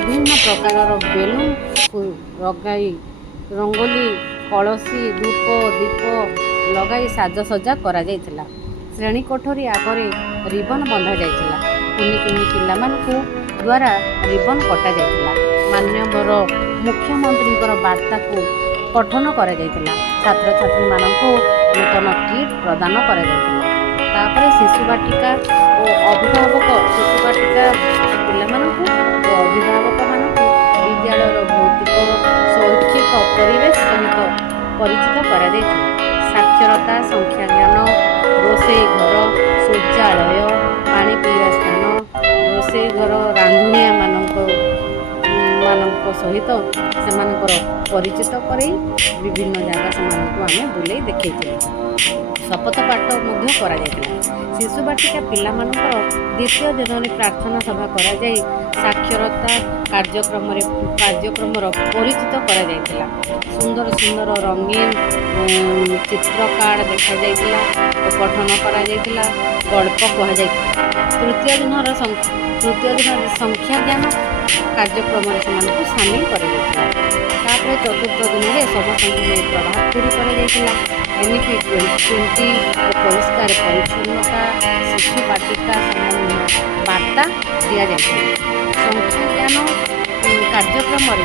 ବିଭିନ୍ନ ପ୍ରକାରର ବେଲୁନ୍ ଲଗାଇ ରଙ୍ଗୋଲି କଳସୀ ଧୂପ ଦୀପ ଲଗାଇ ସାଜସଜ୍ଜା କରାଯାଇଥିଲା। ଶ୍ରେଣୀ କୋଠରୀ ଆଗରେ ରିବନ ବନ୍ଧାଯାଇଥିଲା। କୁନି କୁନି ପିଲାମାନଙ୍କୁ ଦ୍ୱାରା ରିବନ କଟାଯାଇଥିଲା। ମାନ୍ୟବର ମୁଖ୍ୟମନ୍ତ୍ରୀଙ୍କର ବାର୍ତ୍ତାକୁ ପଠନ କରାଯାଇଥିଲା। ଛାତ୍ରଛାତ୍ରୀମାନଙ୍କୁ ନୂତନ କିଟ୍ ପ୍ରଦାନ କରାଯାଇଥିଲା। ତାପରେ ଶିଶୁ ବାଟିକା ଓ ଅଭିଭାବକ ଶିଶୁ ବାଟିକା ପିଲାମାନଙ୍କୁ ଓ ଅଭିଭାବକମାନଙ୍କୁ ବିଦ୍ୟାଳୟର ଭୌତିକ ଶୈକ୍ଷିକ ପରିବେଶ ସହିତ ପରିଚିତ କରାଯାଇଥିଲା। ସାକ୍ଷରତା ସଂଖ୍ୟାଜ୍ଞାନ ରୋଷେଇ ଘର ଶୌଚାଳୟ ପାଣି ପିଇବା ସ୍ଥାନ ରୋଷେଇ ଘର ରାନ୍ଧୁଣିଆମାନଙ୍କ ସହିତ ସେମାନଙ୍କର ପରିଚିତ କରାଇ ବିଭିନ୍ନ ଜାଗା ସେମାନଙ୍କୁ ଆମେ ବୁଲେଇ ଦେଖେଇଥିଲୁ। ଶପଥ ପାଠ ମଧ୍ୟ କରାଯାଇଥିଲା। ଶିଶୁ ବାଟିକା ପିଲାମାନଙ୍କର ଦ୍ୱିତୀୟ ଦିନରେ ପ୍ରାର୍ଥନା ସଭା କରାଯାଇ ସାକ୍ଷରତା କାର୍ଯ୍ୟକ୍ରମର ପରିଚିତ କରାଯାଇଥିଲା। ସୁନ୍ଦର ସୁନ୍ଦର ରଙ୍ଗୀନ ଚିତ୍ର କାର୍ଡ଼ ଦେଖାଯାଇଥିଲା ଓ ପଠନ କରାଯାଇଥିଲା। ଗଳ୍ପ କୁହାଯାଇଥିଲା। ତୃତୀୟ ଦିନର ସଂଖ୍ୟାଜ୍ଞାନ କାର୍ଯ୍ୟକ୍ରମରେ ସେମାନଙ୍କୁ ସାମିଲ କରାଯାଇଥିଲା। ତାପରେ ଚତୁର୍ଥ ଦିନରେ ସମସ୍ତଙ୍କୁ ନେଇ ପ୍ରଭାତ ଫେରି କରାଯାଇଥିଲା। ଏମିତି 2020 ପରିଷ୍କାର ପରିଚ୍ଛନ୍ନତା ଶିଶୁ ବାଟିକା ସମ୍ବନ୍ଧୀୟ ବାର୍ତ୍ତା ଦିଆଯାଇଥିଲା। ସଂଖ୍ୟାଜ୍ଞାନ କାର୍ଯ୍ୟକ୍ରମରେ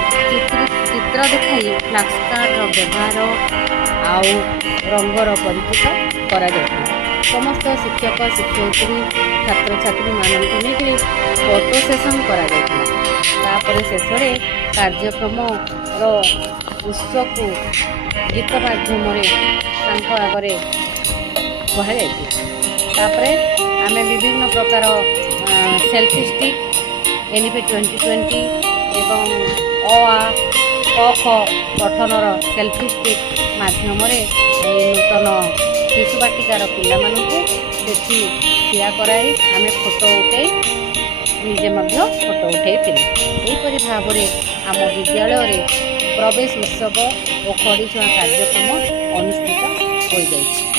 ଚିତ୍ର ଦେଖାଇ ଫ୍ଲାକ୍ସକାର୍ଡ଼ର ବ୍ୟବହାର ଆଉ ରଙ୍ଗର ପରିଚିତ କରାଯାଇଥିଲା। ସମସ୍ତ ଶିକ୍ଷକ ଶିକ୍ଷୟିତ୍ରୀ ଛାତ୍ରଛାତ୍ରୀମାନଙ୍କୁ ନେଇକରି ଫଟୋ ସେସନ୍ କରାଯାଇଥିଲା। ତାପରେ ଶେଷରେ କାର୍ଯ୍ୟକ୍ରମର ଉତ୍ସକୁ ଗୀତ ମାଧ୍ୟମରେ ତାଙ୍କ ଆଗରେ କୁହାଯାଇଥିଲା। ତାପରେ ଆମେ ବିଭିନ୍ନ ପ୍ରକାର ସେଲ୍ଫି ଷ୍ଟିକ୍ NEP 2020 ଏବଂ ଅ ଆ କ ଖ ପଠନର ସେଲ୍ଫି ଷ୍ଟିକ୍ ମାଧ୍ୟମରେ ନୂତନ ଶିଶୁ ବାଟିକାର ପିଲାମାନଙ୍କୁ ସେଠି ଠିଆ କରାଇ ଆମେ ଫଟୋ ଉଠାଇ ନିଜେ ମଧ୍ୟ ଫଟୋ ଉଠାଇଥିଲୁ। ଏହିପରି ଭାବରେ ଆମ ବିଦ୍ୟାଳୟରେ ପ୍ରବେଶ ଉତ୍ସବ ଓ ଖଡ଼ିଛୁଆଁ କାର୍ଯ୍ୟକ୍ରମ ଅନୁଷ୍ଠିତ ହୋଇଯାଇଛି।